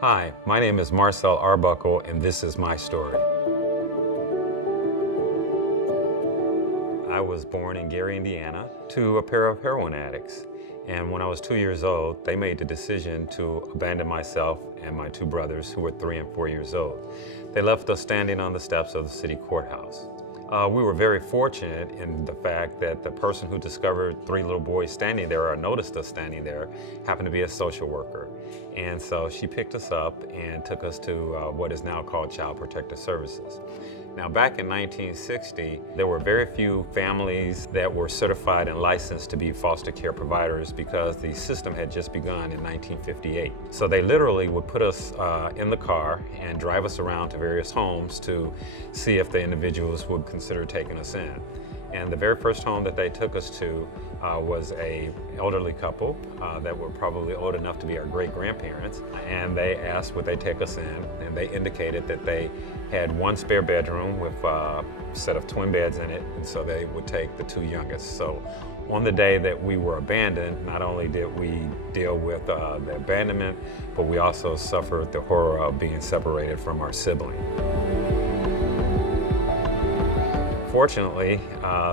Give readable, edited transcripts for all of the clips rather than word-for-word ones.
Hi, my name is Marsialle Arbuckle, and this is my story. I was born in Gary, Indiana, to a pair of heroin addicts. And when I was 2 years old, they made the decision to abandon myself and my two brothers, who were 3 and 4 years old. They left us standing on the steps of the city courthouse. We were very fortunate in the fact that the person who discovered 3 little boys standing there, or noticed us standing there, happened to be a social worker. And so she picked us up and took us to what is now called Child Protective Services. Now, back in 1960, there were very few families that were certified and licensed to be foster care providers because the system had just begun in 1958. So they literally would put us in the car and drive us around to various homes to see if the individuals would consider taking us in. And the very first home that they took us to was an elderly couple that were probably old enough to be our great-grandparents. And they asked would they take us in, and they indicated that they had 1 spare bedroom with a set of twin beds in it, and so they would take the 2 youngest. So on the day that we were abandoned, not only did we deal with the abandonment, but we also suffered the horror of being separated from our sibling. Fortunately,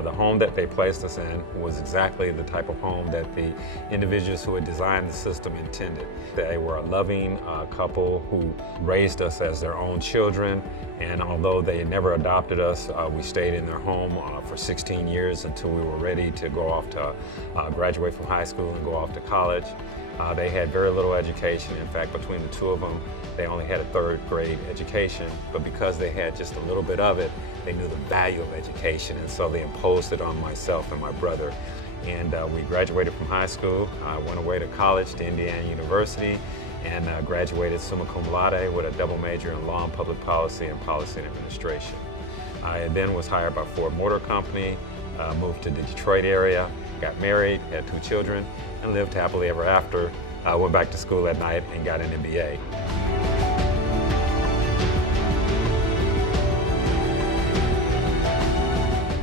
the home that they placed us in was exactly the type of home that the individuals who had designed the system intended. They were a loving couple who raised us as their own children, and although they never adopted us, we stayed in their home for 16 years until we were ready to go off to graduate from high school and go off to college. They had very little education. In fact, between the 2 of them, they only had a 3rd grade education, but because they had just a little bit of it, they knew the value of education, and so they imposed it on myself and my brother. And we graduated from high school. I went away to college, to Indiana University, and graduated summa cum laude with a double major in law and public policy and policy and administration. I then was hired by Ford Motor Company, moved to the Detroit area, got married, had 2 children, and lived happily ever after. Went back to school at night and got an MBA.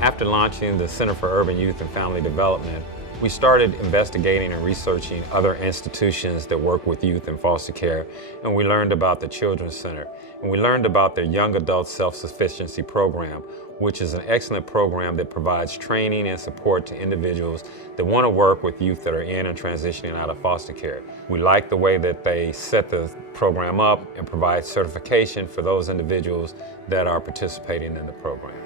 After launching the Center for Urban Youth and Family Development, we started investigating and researching other institutions that work with youth in foster care, and we learned about the Children's Center, and we learned about their Young Adult Self-Sufficiency program, which is an excellent program that provides training and support to individuals that want to work with youth that are in and transitioning out of foster care. We like the way that they set the program up and provide certification for those individuals that are participating in the program.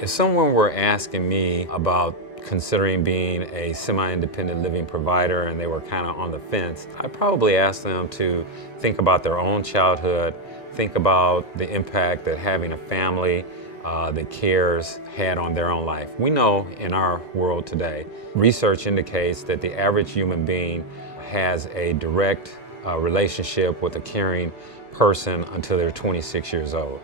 If someone were asking me about considering being a semi-independent living provider and they were kind of on the fence, I'd probably ask them to think about their own childhood, think about the impact that having a family that cares had on their own life. We know in our world today, research indicates that the average human being has a direct relationship with a caring person until they're 26 years old.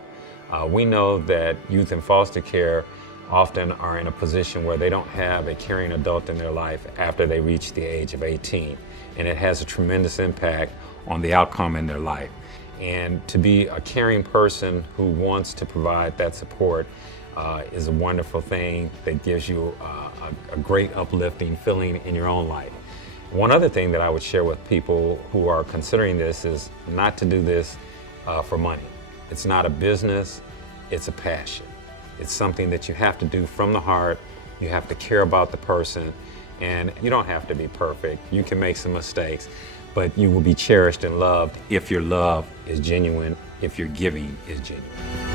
We know that youth in foster care often are in a position where they don't have a caring adult in their life after they reach the age of 18. And it has a tremendous impact on the outcome in their life. And to be a caring person who wants to provide that support is a wonderful thing that gives you a great uplifting feeling in your own life. One other thing that I would share with people who are considering this is not to do this for money. It's not a business, it's a passion. It's something that you have to do from the heart. You have to care about the person, and you don't have to be perfect. You can make some mistakes, but you will be cherished and loved if your love is genuine, if your giving is genuine.